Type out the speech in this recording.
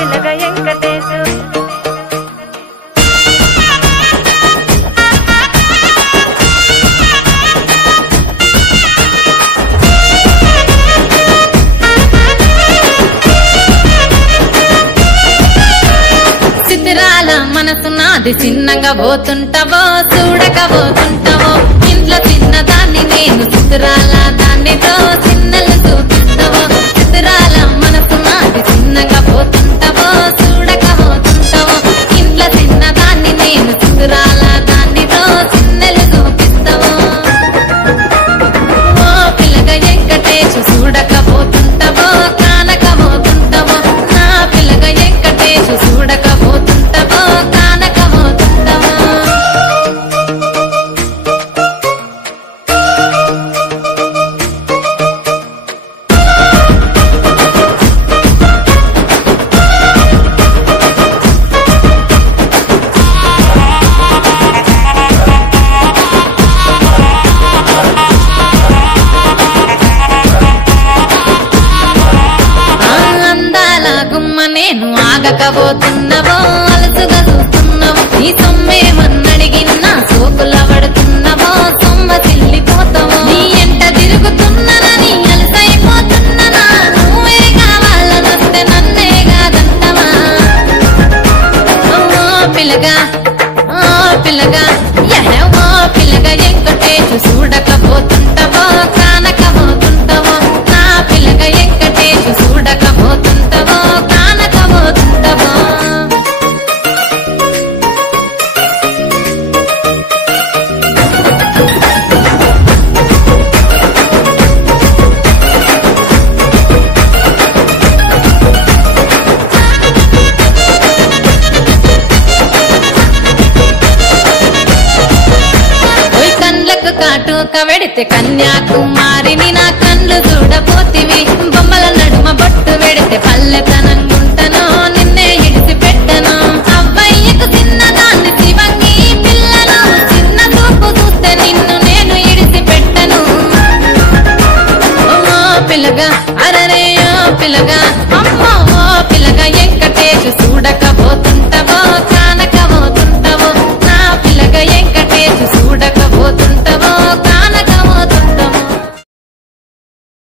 పిలగ వెంకటేశు చిత్రాల మనసు నాది చిన్నగా పోతుంటావో చూడకపోతుంటావో ఇంట్లో చిన్నదాన్ని నేను చిత్రాల దాన్నితో చిన్నలు చూపిస్తావో చిత్రాల మనసు నాది చిన్నగా పోతుంటావో చూడకపోతుంటావో ఇంట్లో చిన్నదాన్ని నేను చిత్రాల దాన్నితో చిన్నలు చూపిస్తావో ఓ పిల్లగా వెంకటేశు చూడకపోతుంటావో కానకపోతుంటావో నా పిల్లగా వెంకటేశు చూడకపోతుంటావో కానకపోతుంటావో అందాల గుమ్మ నేను ఆగకపోతున్నావో అలసుగా చూస్తున్నావో నీ సొమ్మేమన్నడిగినా సోకుల పడుతున్నావో సొమ్మ చెల్లిపోతావో నీ ఎంట తిరుగుతున్నానని అలసైపోతున్నానా నువ్వే కావాలనొస్తే నన్నే కాదంటవా ఓ పిల్లగా ఓ పిల్లగా ఓ పిల్లగా వెంకటేశు చూడకపోతుంటావో కానకపోతుంటావో నా పిల్లగా వెంకటేశు చూడకపోతుంటావో కానకపోతుంటావో ఓయ్ కండ్లకు కాటుక వెడితే కన్యాకుమారిని నా కండ్లు చూడపోతివి బొమ్మల నడుమ బొట్టు వెడితే